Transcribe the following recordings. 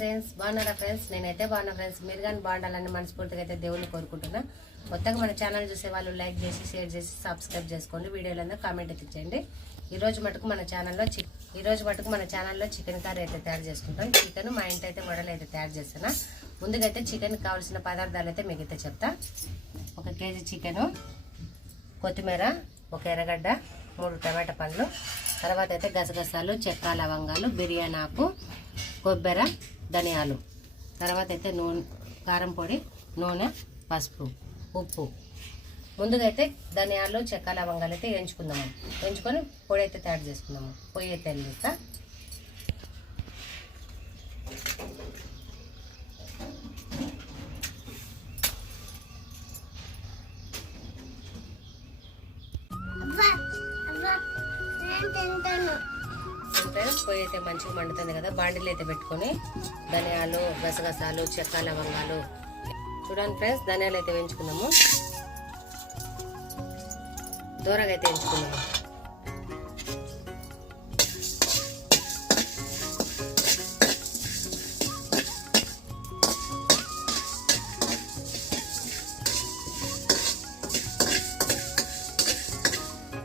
Friends బాగున్నారా friends? నేనైతే బాగున్నా ఫ్రెండ్స్. మీరు కానీ బాగుండాలని మనస్ఫూర్తిగా అయితే దేవుని కోరుకుంటున్నా. కొత్తగా మన ఛానల్ చూసే వాళ్ళు లైక్ చేసి షేర్ చేసి సబ్స్క్రైబ్ చేసుకోండి. వీడియోలందరూ కామెంట్ అయితే ఇచ్చేయండి ఈ రోజు మటుకు మన ఛానల్లో చి ఈ రోజు మటుకు మన ఛానల్లో చికెన్ కర్రీ అయితే తయారు చేసుకుంటాం. చికెన్ మా ఇంటి అయితే వడలు అయితే తయారు చేస్తాను ముందుగా అయితే చికెన్ కావాల్సిన పదార్థాలు అయితే మీకు అయితే చెప్తా. ఒక కేజీ చికెను కొత్తిమీర ఒక ఎర్రగడ్డ మూడు టమాటా పండ్లు. తర్వాత అయితే గసగసాలు చెక్క లవంగాలు బిర్యానీ ఆకు కొబ్బరి ధనియాలు. తర్వాత అయితే నూనె కారం పొడి నూనె పసుపు ఉప్పు. ముందుగా అయితే ధనియాలు చెక్క లవంగాలు అయితే వేయించుకుందాము వేయించుకొని పొడి అయితే తయారు చేసుకుందాము. పొయ్యి అయితే వెలిగిస్తా మంచిగా మండుతుంది కదా బాండిలు అయితే పెట్టుకొని ధనియాలు గసగసాలు చెక్క లవంగాలు. చూడండి ఫ్రెండ్స్ ధనియాలు అయితే వేయించుకున్నాము. దూరగా అయితే వేయించుకున్నాము.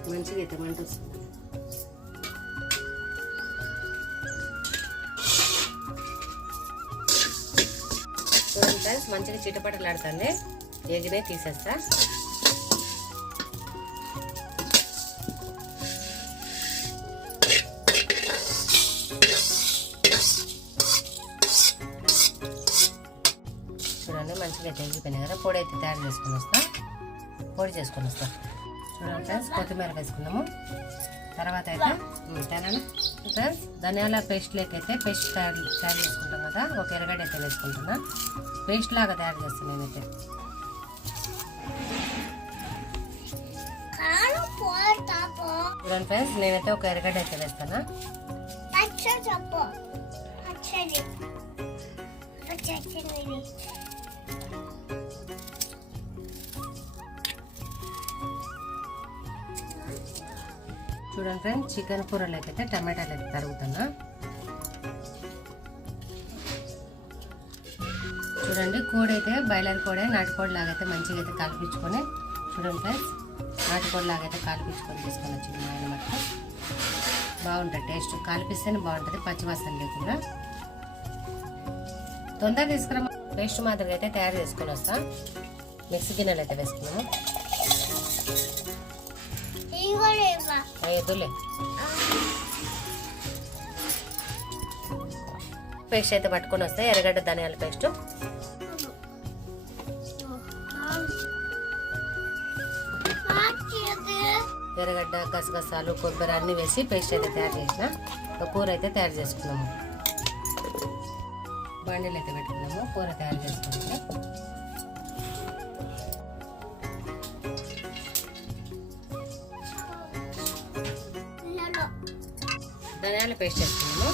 మంచిగా అయితే మంట వస్తుంది ఫ్రెండ్స్ మంచిగా చిటపటలాడుతుంది ఎగినే తీసేస్తా. చూడండి మంచిగా తెగిపోయినాయి కదా. పొడి అయితే తయారు చేసుకుని వస్తా. పొడి చేసుకుని వస్తా. చూడండి ఫ్రెండ్స్ కొత్తిమీర వేసుకున్నాము తర్వాత అయితే తినను ఫ్రెండ్స్ ధనియాల పేస్ట్ అయితే పేస్ట్ తయారు తయారు చేసుకుంటాం కదా. ఒక ఎరగడ్డ అయితే వేసుకుంటున్నాను పేస్ట్ లాగా తయారు చేస్తాను నేనైతే. చూడండి ఫ్రెండ్స్ నేనైతే ఒక ఎరగడ్డ అయితే వేస్తాను? చూడండి ఫ్రెండ్స్ చికెన్ కూరలో అయితే టమాటాలు అయితే తరుగుతున్నా. చూడండి కోడి అయితే బాయిలర్ కోడి నాటుకోడి లాగా అయితే మంచిగా అయితే కలిపించుకొని చూడండి ఫ్రెండ్స్ నాటుకోడి లాగా అయితే కలిపించుకొని తీసుకొని వచ్చింది మా ఆయన మటుకు బాగుంటుంది టేస్ట్ కలిపిస్తేనే బాగుంటుంది పచ్చివాసన లేకుండా. తొందరగా తీసుకురా పేస్ట్ మాదిరిగా అయితే తయారు చేసుకొని వస్తాం. మిక్సీ గిన్నెలు అయితే వేసుకున్నాము ఎదులే పేస్ట్ అయితే పట్టుకొని వస్తే ఎర్రగడ్డ ధనియాల పేస్ట్ ఎర్రగడ్డ గసగసాలు కొబ్బరి అన్ని వేసి పేస్ట్ అయితే తయారు చేసిన. ఒక కూర అయితే తయారు చేసుకున్నాము. బండిలు అయితే పెట్టుకున్నాము. కూర తయారు చేసుకుంటే ధనియాల పేస్ట్ వేసుకున్నాము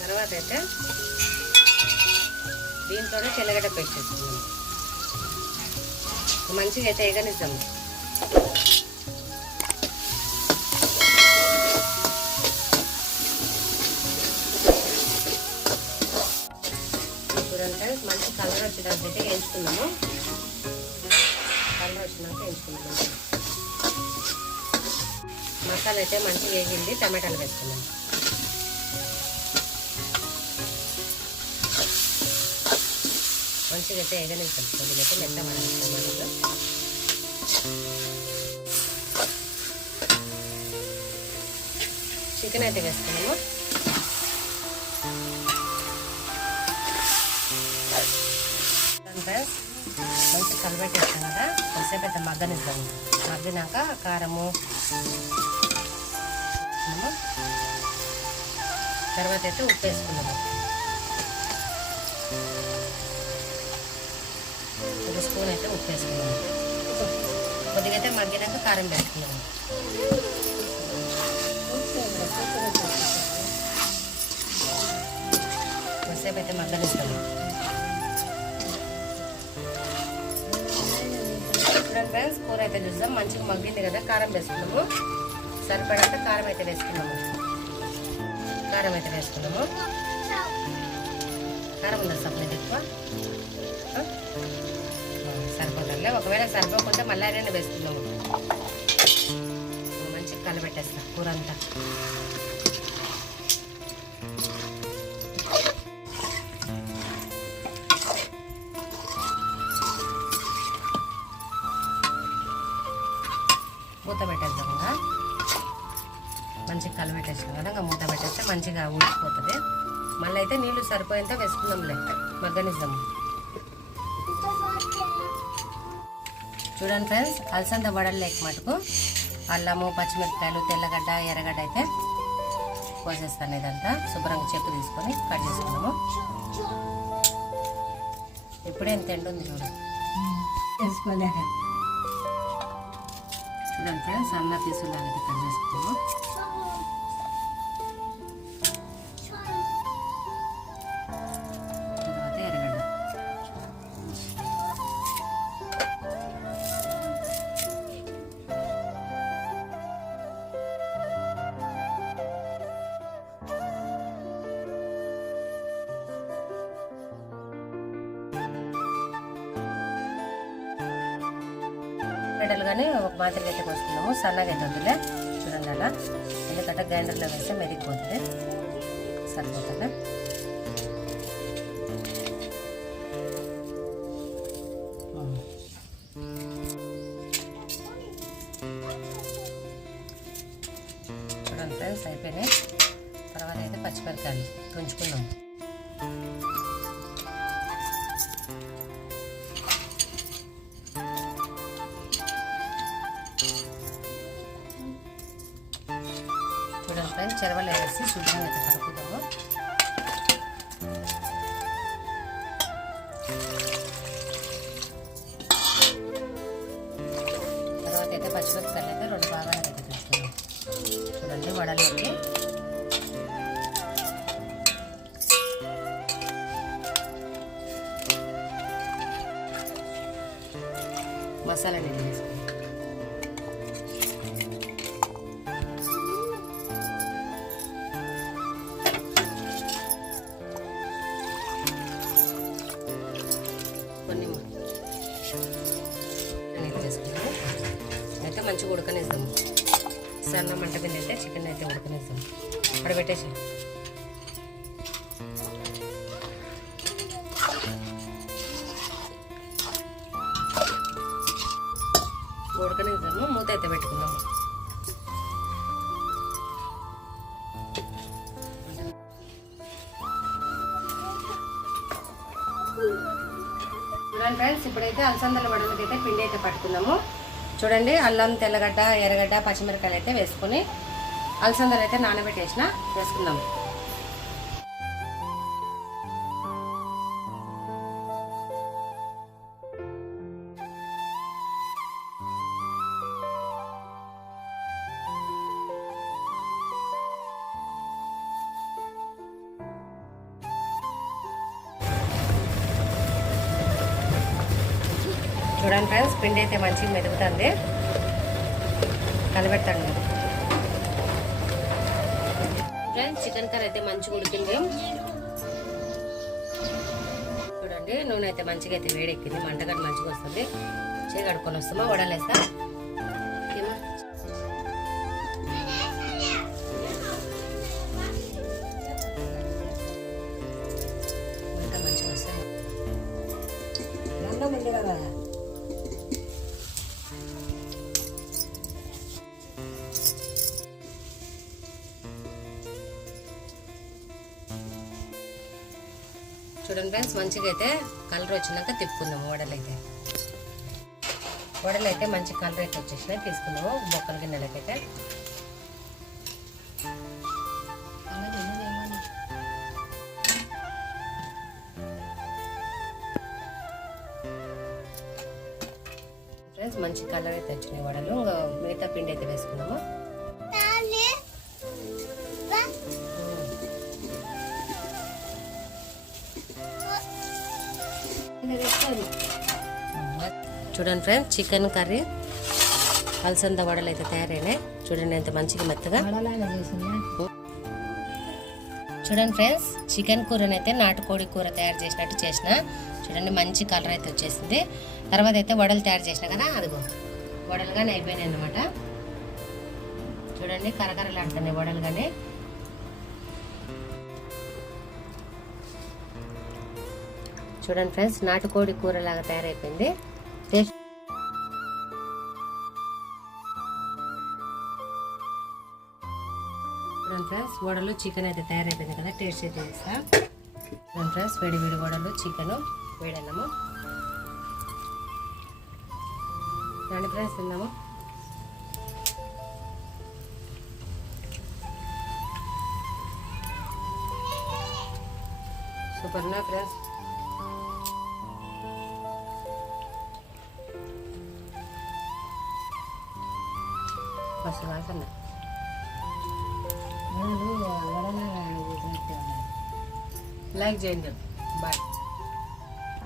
తర్వాత అయితే దీంతోనే చిల్లగడ్డ పేస్ట్ మంచిగా అయితే ఎగనిద్దాము చూడండి మంచి కలర్ వచ్చేదానికి అయితే వేయించుకున్నాము. కలర్ వచ్చినాక వేయించుకున్నాము మసాలా అయితే మంచిగా వేగింది టమాటాలు వేసుకున్నాము మంచిగా అయితే వేగనిస్తాం కొద్దిగా అయితే మెత్త మనం చికెన్ అయితే వేసుకున్నాము కొంచెం కలబెట్టేస్తాం కదా. కొంతసేపు అయితే మగ్గనిస్తాము మగ్గినాక కారము తర్వాత అయితే ఉప్పు వేసుకున్నాము ఉప్పు వేసుకున్నాము కొద్దిగా అయితే మగ్గినాక కారం వేసుకున్నాము కొద్దిసేపు అయితే మగ్గనిస్తాము ఫ్రెండ్స్ కూర అయితే చూద్దాం. మంచిగా మగ్గింది కదా కారం వేసుకున్నాము. సరిపడంత కారం అయితే వేసుకున్నాము. కారం అయితే వేసుకున్నాము. కారం ఉందా సప్లై ఎక్కువ? సరిపోతుందిలే ఒకవేళ సరిపోకుండా మళ్ళీ అదే వేసుకున్నాము మంచిగా కలబెట్టేస్తా కూర అంతా మూత పెట్టేద్దాం ఇంకా మంచిగా కలబెట్టేసాం కదా ఇంకా మూత పెట్టేస్తే మంచిగా ఉడికిపోతుంది మళ్ళీ అయితే నీళ్ళు సరిపోయేంత వేసుకుందాంలే మగ్గనిద్దాము చూడండి ఫ్రెండ్స్ అలసంద వడలు లేక మటుకు అల్లము పచ్చిమిరపకాయలు తెల్లగడ్డ ఎర్రగడ్డ అయితే కోసేస్తాను ఇదంతా. శుభ్రంగా చెక్కు తీసుకొని కట్ చేసుకున్నాము ఇప్పుడే ఎంత ఎండు ఉంది చూడు. చూడండి ఫ్రెండ్స్ అన్న పీసులాగా కట్ చేసుకున్నాము గడ్డలు కానీ ఒక మాదిరిగా అయితే కోసుకున్నాము. సన్నగా అయితే వద్దులే. చూడండి అలా. ఎందుకంటే గ్రైండర్లో వేస్తే మెరిగిపోతుంది. సరిపోతుంది చూడండి ఫ్రెండ్స్ అయిపోయినాయి. తర్వాత అయితే పచ్చిమిరకాయలు తుంచుకున్నాము చూడండి ఫ్రెండ్స్ చెరవలు వేసి శుభ్రంగా అయితే కలుపుదాము. తర్వాత అయితే పచ్చిమిరపకాయలు అయితే రెండు భాగాలు అయితే తీసుకున్నాం చూడండి వడలోకి మసాలా నీళ్ళు వేసుకుందాం వేసుకున్నాము అయితే మంచిగా ఉడకనేద్దాము సన్న మంట మీద అయితే చికెన్ అయితే ఉడకనేద్దాము అక్కడ పెట్టేసి చూడండి ఫ్రెండ్స్ ఇప్పుడైతే అలసందల వడలకి అయితే పిండి అయితే పట్టుకున్నాము. చూడండి అల్లం తెల్లగడ్డ ఎర్రగడ్డ పచ్చిమిరకాయలు అయితే వేసుకొని అలసందలు అయితే నానబెట్టేసిన వేసుకుందాము. చూడండి ఫ్రెండ్స్ పిండి అయితే మంచిగా మెదుగుతుంది. కలబెట్టండి. ఫ్రెండ్స్ చికెన్ కర్రీ అయితే మంచిగా ఉడికింది. చూడండి నూనె అయితే మంచిగా అయితే వేడెక్కింది. మంటగడ్డ మంచిగా వస్తుంది. చేయి కడుక్కొని వస్తామా వడలేస్తా. మంచిగా వస్తుంది. ఫ్రెండ్స్ మంచిగా అయితే కలర్ వచ్చినాక తిప్పుకుందాము వడలైతే. వడలు అయితే మంచి కలర్ అయితే వచ్చేసినాయి తీసుకుందాము బొక్కల గిన్నెలకైతే. ఫ్రెండ్స్ మంచి కలర్ అయితే వచ్చినాయి వడలు. ఇంకా మిగతా పిండి అయితే వేసుకున్నాము చూడండి ఫ్రెండ్స్ చికెన్ కర్రీ. అలసంద వడలు అయితే తయారైనాయి. చూడండి ఎంత మంచిగా మెత్తగా. చూడండి ఫ్రెండ్స్ చికెన్ కూరనైతే నాటుకోడి కూర తయారు చేసినట్టు చేసిన. చూడండి మంచి కలర్ అయితే వచ్చేసింది. తర్వాత అయితే వడలు తయారు చేసిన కదా అదిగో. వడలు కానీ అయిపోయినాయి అనమాట చూడండి కరకరలాడుతున్నాయి వడలు కానీ చూడండి ఫ్రెండ్స్ నాటుకోడి కూర లాగా తయారైపోయింది. です。ఫ్రెండ్స్ వడలు చికెన్ అయితే తయారైపోయింది కదా టేస్ట్ అయితే చేస్తా. ఫ్రెండ్స్ వేడి వేడి వడలు చికెన్ వేడన్నాము. దాని ఫ్రెండ్స్ తిన్నాము. సూపర్ ఉన్నాయి ఫ్రెండ్స్ ఫస్ట్ వాసన వడలు వడలాగా చేసినట్టు లైక్ చేయండి. బాయ్.